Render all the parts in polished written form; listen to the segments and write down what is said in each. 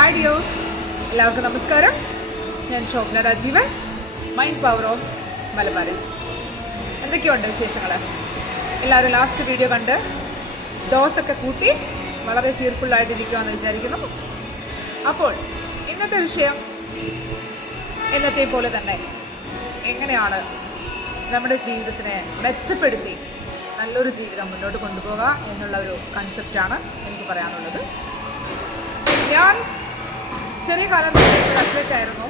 Hi ഡിയോസ്, എല്ലാവർക്കും നമസ്കാരം. ഞാൻ Shobhana Rajeevan, mind power of Malabaris. എന്തൊക്കെയുണ്ട് വിശേഷങ്ങൾ? എല്ലാവരും ലാസ്റ്റ് വീഡിയോ കണ്ട് ഡോസൊക്കെ കൂട്ടി വളരെ ചീർഫുള്ളായിട്ടിരിക്കുമെന്ന് വിചാരിക്കുന്നു. അപ്പോൾ ഇന്നത്തെ വിഷയം എന്നത്തെ പോലെ തന്നെ എങ്ങനെയാണ് നമ്മുടെ ജീവിതത്തിനെ മെച്ചപ്പെടുത്തി നല്ലൊരു ജീവിതം മുന്നോട്ട് കൊണ്ടുപോകുക എന്നുള്ള ഒരു കൺസെപ്റ്റാണ് എനിക്ക് പറയാനുള്ളത്. ഞാൻ ചെറിയ കാലം തന്നെ ഒരു അത്ലറ്റ് ആയിരുന്നു.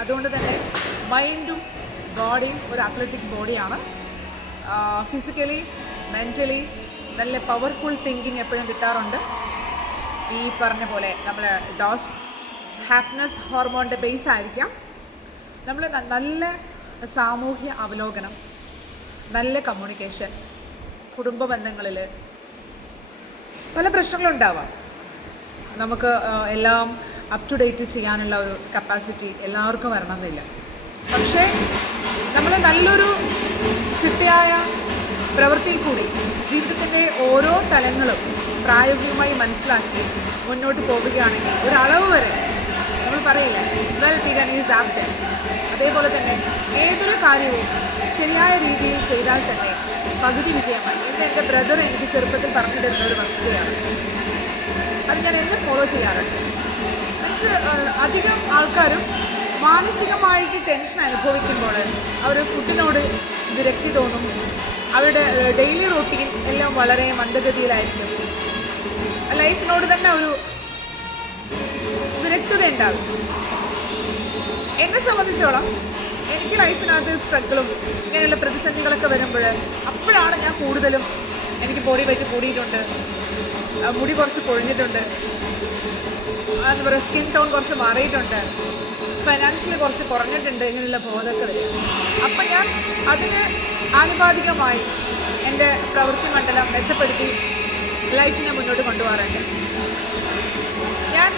അതുകൊണ്ട് തന്നെ മൈൻഡും ബോഡിയും ഒരു അത്ലറ്റിക് ബോഡിയാണ്. ഫിസിക്കലി മെൻ്റലി നല്ല പവർഫുൾ തിങ്കിങ് എപ്പോഴും കിട്ടാറുണ്ട്. ഈ പറഞ്ഞ പോലെ നമ്മൾ ഡോസ് ഹാപ്പിനെസ് ഹോർമോണിൻ്റെ ബേസ് ആയിരിക്കാം. നമ്മൾ നല്ല സാമൂഹ്യ അവലോകനം, നല്ല കമ്മ്യൂണിക്കേഷൻ, കുടുംബ ബന്ധങ്ങളിൽ പല പ്രശ്നങ്ങളുണ്ടാവാം. നമുക്ക് എല്ലാം അപ് ടു ഡേറ്റ് ചെയ്യാനുള്ള ഒരു കപ്പാസിറ്റി എല്ലാവർക്കും വരണമെന്നില്ല. പക്ഷേ നമ്മൾ നല്ലൊരു ചിട്ടയായ പ്രവൃത്തിയിൽ കൂടി ജീവിതത്തിൻ്റെ ഓരോ തലങ്ങളും പ്രായോഗികമായി മനസ്സിലാക്കി മുന്നോട്ട് പോവുകയാണെങ്കിൽ ഒരളവ് വരെ നമ്മൾ പറയില്ല വെൽ ബിഗൺ ഈസ് ആപ്റ്റൻ. അതേപോലെ തന്നെ ഏതൊരു കാര്യവും ശരിയായ രീതിയിൽ ചെയ്താൽ തന്നെ പകുതി വിജയമായി എന്ന് എൻ്റെ ബ്രദർ എനിക്ക് ചെറുപ്പത്തിൽ പറഞ്ഞു തരുന്ന ഒരു വസ്തുതയാണ്. അത് ഞാൻ എന്നെ ഫോളോ ചെയ്യാറുണ്ട്. മീൻസ് അധികം ആൾക്കാരും മാനസികമായിട്ട് ടെൻഷൻ അനുഭവിക്കുമ്പോൾ അവർ ഫുഡിനോട് വിരക്തി തോന്നും. അവരുടെ ഡെയിലി റൂട്ടീൻ എല്ലാം വളരെ മന്ദഗതിയിലായിരിക്കും. ലൈഫിനോട് തന്നെ ഒരു വിരക്തത ഉണ്ടാകും. എന്നെ സംബന്ധിച്ചോളം എനിക്ക് ലൈഫിനകത്ത് സ്ട്രഗിളും ഇങ്ങനെയുള്ള പ്രതിസന്ധികളൊക്കെ വരുമ്പോൾ അപ്പോഴാണ് ഞാൻ കൂടുതലും എനിക്ക് ബോഡി വെയിറ്റ് കൂടിയിട്ടുണ്ട്, മുടി കുറച്ച് പൊഴിഞ്ഞിട്ടുണ്ട്, എന്താ പറയുക സ്കിൻ ടോൺ കുറച്ച് മാറിയിട്ടുണ്ട്, ഫൈനാൻഷ്യലി കുറച്ച് കുറഞ്ഞിട്ടുണ്ട്, ഇങ്ങനെയുള്ള ബോധമൊക്കെ വരും. അപ്പം ഞാൻ അതിന് ആനുപാതികമായി എൻ്റെ പ്രവൃത്തി മണ്ഡലം മെച്ചപ്പെടുത്തി ലൈഫിനെ മുന്നോട്ട് കൊണ്ടുപോകാറുണ്ട്. ഞാൻ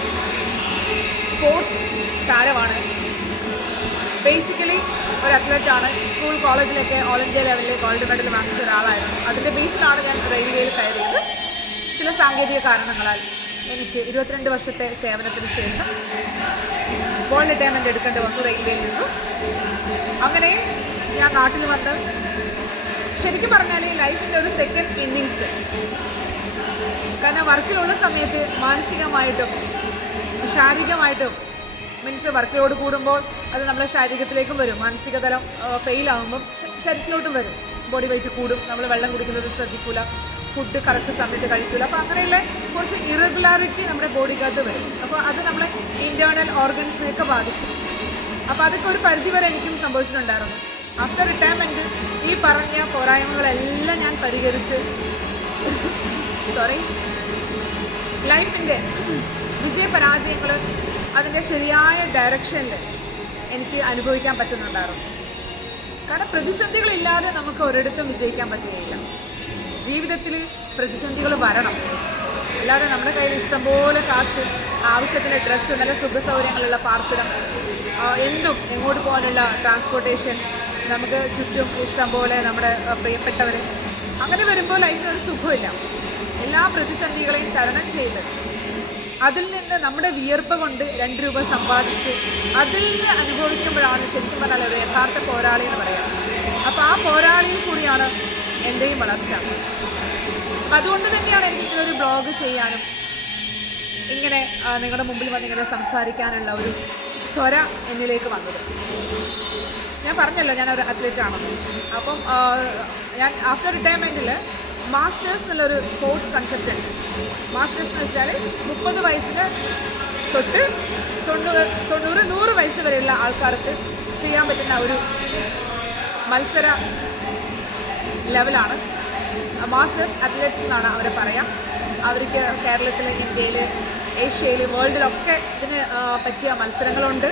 സ്പോർട്സ് താരമാണ്. ബേസിക്കലി ഒരു അത്ലറ്റാണ്. സ്കൂൾ കോളേജിലൊക്കെ ഓൾ ഇന്ത്യ ലെവലിൽ ഗോൾഡ് മെഡൽ വാങ്ങിച്ച ഒരാളായിരുന്നു. അതിൻ്റെ ബേസിലാണ് ഞാൻ റെയിൽവേയിൽ കയറിയത്. ചില സാങ്കേതിക കാരണങ്ങളാൽ എനിക്ക് 22 വർഷത്തെ സേവനത്തിന് ശേഷം ബോൾ റിട്ടയർമെൻറ്റ് എടുക്കേണ്ടി വന്നു റെയിൽവേയിൽ നിന്നും. അങ്ങനെ ഞാൻ നാട്ടിൽ വന്ന് ശരിക്കും പറഞ്ഞാൽ ലൈഫിൻ്റെ ഒരു സെക്കൻഡ് ഇന്നിങ്സ്. കാരണം വർക്കിലുള്ള സമയത്ത് മാനസികമായിട്ടും ശാരീരികമായിട്ടും മീൻസ് വർക്കിലോട് കൂടുമ്പോൾ അത് നമ്മളെ ശാരീരികത്തിലേക്കും വരും. മാനസിക തലം ഫെയിലാകുമ്പം ശരീരത്തിലോട്ടും വരും. ബോഡി വെയിറ്റ് കൂടും. നമ്മൾ വെള്ളം കുടിക്കുന്നത് ശ്രദ്ധിക്കില്ല, ഫുഡ് കറക്റ്റ് സമയത്ത് കഴിക്കില്ല. അപ്പോൾ അങ്ങനെയുള്ള കുറച്ച് ഇറഗുലാരിറ്റി നമ്മുടെ ബോഡിക്കകത്ത് വരും. അപ്പോൾ അത് നമ്മളെ ഇൻറ്റേർണൽ ഓർഗൻസിനെയൊക്കെ ബാധിക്കും. അപ്പോൾ അതൊക്കെ ഒരു പരിധിവരെ എനിക്കും സംഭവിച്ചിട്ടുണ്ടായിരുന്നു. ആഫ്റ്റർ റിട്ടയർമെൻറ്റ് ഈ പറഞ്ഞ പോരായ്മകളെല്ലാം ഞാൻ പരിഹരിച്ച് ലൈഫിൻ്റെ വിജയപരാജയങ്ങൾ അതിൻ്റെ ശരിയായ ഡയറക്ഷനിൽ എനിക്ക് അനുഭവിക്കാൻ പറ്റുന്നുണ്ടായിരുന്നു. കാരണം പ്രതിസന്ധികളില്ലാതെ നമുക്ക് ഒരിടത്തും വിജയിക്കാൻ പറ്റുകയില്ല. ജീവിതത്തിൽ പ്രതിസന്ധികൾ വരണം. അല്ലാതെ നമ്മുടെ കയ്യിൽ ഇഷ്ടംപോലെ കാശ്, ആവശ്യത്തിന് ഡ്രസ്സ്, നല്ല സുഖസൗകര്യങ്ങളുള്ള പാർപ്പിടം, എന്തും എങ്ങോട്ട് പോകാനുള്ള ട്രാൻസ്പോർട്ടേഷൻ, നമുക്ക് ചുറ്റും ഇഷ്ടംപോലെ നമ്മുടെ പ്രിയപ്പെട്ടവർ, അങ്ങനെ വരുമ്പോൾ ലൈഫിനൊരു സുഖമില്ല. എല്ലാ പ്രതിസന്ധികളെയും തരണം ചെയ്ത് അതിൽ നിന്ന് നമ്മുടെ വിയർപ്പ് കൊണ്ട് 2 രൂപ സമ്പാദിച്ച് അതിൽ നിന്ന് അനുഭവിക്കുമ്പോഴാണ് ശരിക്കും പറഞ്ഞാൽ ഒരു യഥാർത്ഥ പോരാളി എന്ന് പറയാം. അപ്പോൾ ആ പോരാളിയിൽ കൂടിയാണ് എൻ്റെയും വളർച്ച. അപ്പം അതുകൊണ്ട് തന്നെയാണ് എനിക്കിങ്ങനെ ഒരു ബ്ലോഗ് ചെയ്യാനും ഇങ്ങനെ നിങ്ങളുടെ മുമ്പിൽ വന്നിങ്ങനെ സംസാരിക്കാനുള്ള ഒരു ത്വര എന്നിലേക്ക് വന്നത്. ഞാൻ പറഞ്ഞല്ലോ ഞാനൊരു അത്ലറ്റാണെന്ന്. അപ്പം ഞാൻ ആഫ്റ്റർ റിട്ടയർമെൻറ്റിൽ മാസ്റ്റേഴ്സ് എന്നുള്ളൊരു സ്പോർട്സ് കൺസെപ്റ്റ് ഉണ്ട്. മാസ്റ്റേഴ്സ് എന്ന് വെച്ചാൽ 30 വയസ്സിൽ തൊട്ട് 90-100 വയസ്സ് വരെയുള്ള ആൾക്കാർക്ക് ചെയ്യാൻ പറ്റുന്ന ഒരു മത്സര ലെവലാണ് മാസ്റ്റേഴ്സ് അത്ലറ്റ്സ് എന്നാണ് അവരെ പറയാം. അവർക്ക് കേരളത്തിൽ, ഇന്ത്യയിൽ, ഏഷ്യയിൽ, വേൾഡിലൊക്കെ ഇതിന് പറ്റിയ മത്സരങ്ങളുണ്ട്.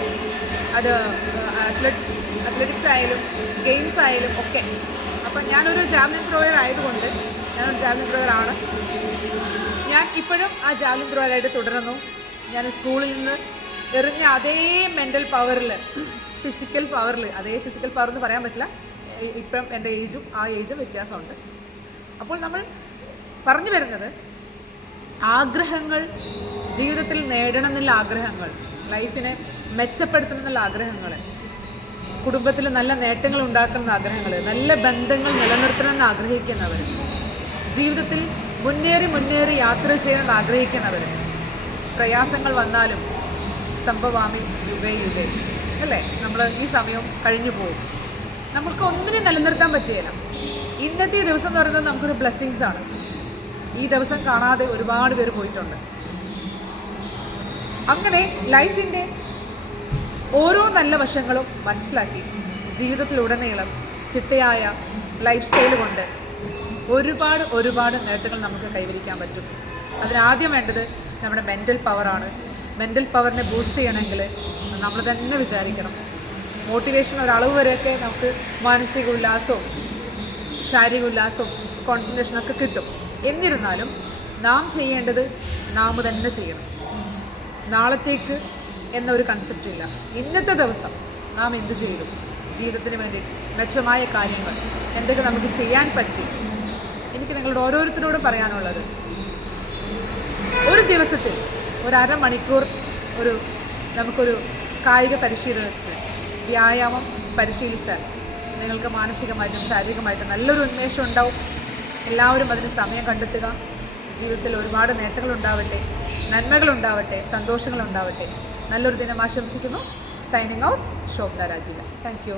അത് അത്ലറ്റിക്സ് ആയാലും ഗെയിംസ് ആയാലും ഒക്കെ. അപ്പം ഞാനൊരു ജാവലിൻ ത്രോയർ ആയതുകൊണ്ട് ഞാനൊരു ജാവലിൻ ത്രോയറാണ്. ഞാൻ ഇപ്പോഴും ആ ജാവലിൻ ത്രോയറായിട്ട് തുടരുന്നു. ഞാൻ സ്കൂളിൽ നിന്ന് എറിഞ്ഞ അതേ മെൻ്റൽ പവറിൽ, ഫിസിക്കൽ പവറിൽ, അതേ ഫിസിക്കൽ പവർ എന്ന് പറയാൻ പറ്റില്ല. ഇപ്പം എൻ്റെ ഏജും ആ ഏജും വ്യത്യാസമുണ്ട്. അപ്പോൾ നമ്മൾ പറഞ്ഞു വരുന്നത് ആഗ്രഹങ്ങൾ, ജീവിതത്തിൽ നേടണം എന്നുള്ള ആഗ്രഹങ്ങൾ, ലൈഫിനെ മെച്ചപ്പെടുത്തണം എന്നുള്ള ആഗ്രഹങ്ങൾ, കുടുംബത്തിൽ നല്ല നേട്ടങ്ങൾ ഉണ്ടാക്കണം എന്ന ആഗ്രഹങ്ങൾ, നല്ല ബന്ധങ്ങൾ നിലനിർത്തണം എന്ന് ആഗ്രഹിക്കുന്നവർ, ജീവിതത്തിൽ മുന്നേറി യാത്ര ചെയ്യണമെന്ന് ആഗ്രഹിക്കുന്നവർ, പ്രയാസങ്ങൾ വന്നാലും സംഭവാമി യുഗേ യുഗേ അല്ലേ, നമ്മൾ ഈ സമയം കഴിഞ്ഞു പോകും, നമുക്ക് ഒന്നിനും നിലനിർത്താൻ പറ്റുകയില്ല. ഇന്നത്തെ ഈ ദിവസം എന്ന് പറയുന്നത് നമുക്കൊരു ബ്ലെസ്സിങ്സ് ആണ്. ഈ ദിവസം കാണാതെ ഒരുപാട് പേര് പോയിട്ടുണ്ട്. അങ്ങനെ ലൈഫിൻ്റെ ഓരോ നല്ല വശങ്ങളും മനസ്സിലാക്കി ജീവിതത്തിലുടനീളം ചിട്ടയായ ലൈഫ് സ്റ്റൈൽ കൊണ്ട് ഒരുപാട് നേട്ടങ്ങൾ നമുക്ക് കൈവരിക്കാൻ പറ്റും. അതിനാദ്യം വേണ്ടത് നമ്മുടെ മെൻ്റൽ പവറാണ്. മെൻ്റൽ പവറിനെ ബൂസ്റ്റ് ചെയ്യണമെങ്കിൽ നമ്മൾ തന്നെ വിചാരിക്കണം. മോട്ടിവേഷൻ ഒരളവ് വരെയൊക്കെ നമുക്ക് മാനസിക ഉല്ലാസവും ശാരീരിക ഉല്ലാസവും കോൺസെൻട്രേഷനൊക്കെ കിട്ടും. എന്നിരുന്നാലും നാം ചെയ്യേണ്ടത് നാം തന്നെ ചെയ്യണം. നാളത്തേക്ക് എന്നൊരു കൺസെപ്റ്റ് ഇല്ല. ഇന്നത്തെ ദിവസം നാം എന്ത് ചെയ്തു, ജീവിതത്തിന് വേണ്ടി മെച്ചമായ കാര്യങ്ങൾ എന്തൊക്കെ നമുക്ക് ചെയ്യാൻ പറ്റി. എനിക്ക് നിങ്ങളോട് ഓരോരുത്തരോടും പറയാനുള്ളത്, ഒരു ദിവസത്തിൽ ഒരു അരമണിക്കൂർ നമുക്കൊരു കായിക പരിശീലനത്തിന് വ്യായാമം പരിശീലിച്ചാൽ നിങ്ങൾക്ക് മാനസികമായിട്ടും ശാരീരികമായിട്ടും നല്ലൊരു ഉന്മേഷം ഉണ്ടാവും. എല്ലാവരും അതിന് സമയം കണ്ടെത്തുക. ജീവിതത്തിൽ ഒരുപാട് നേട്ടങ്ങളുണ്ടാവട്ടെ, നന്മകളുണ്ടാവട്ടെ, സന്തോഷങ്ങളുണ്ടാവട്ടെ. നല്ലൊരു ദിനം ആശംസിക്കുന്നു. Signing out, Shobhana Rajeevan. Thank U.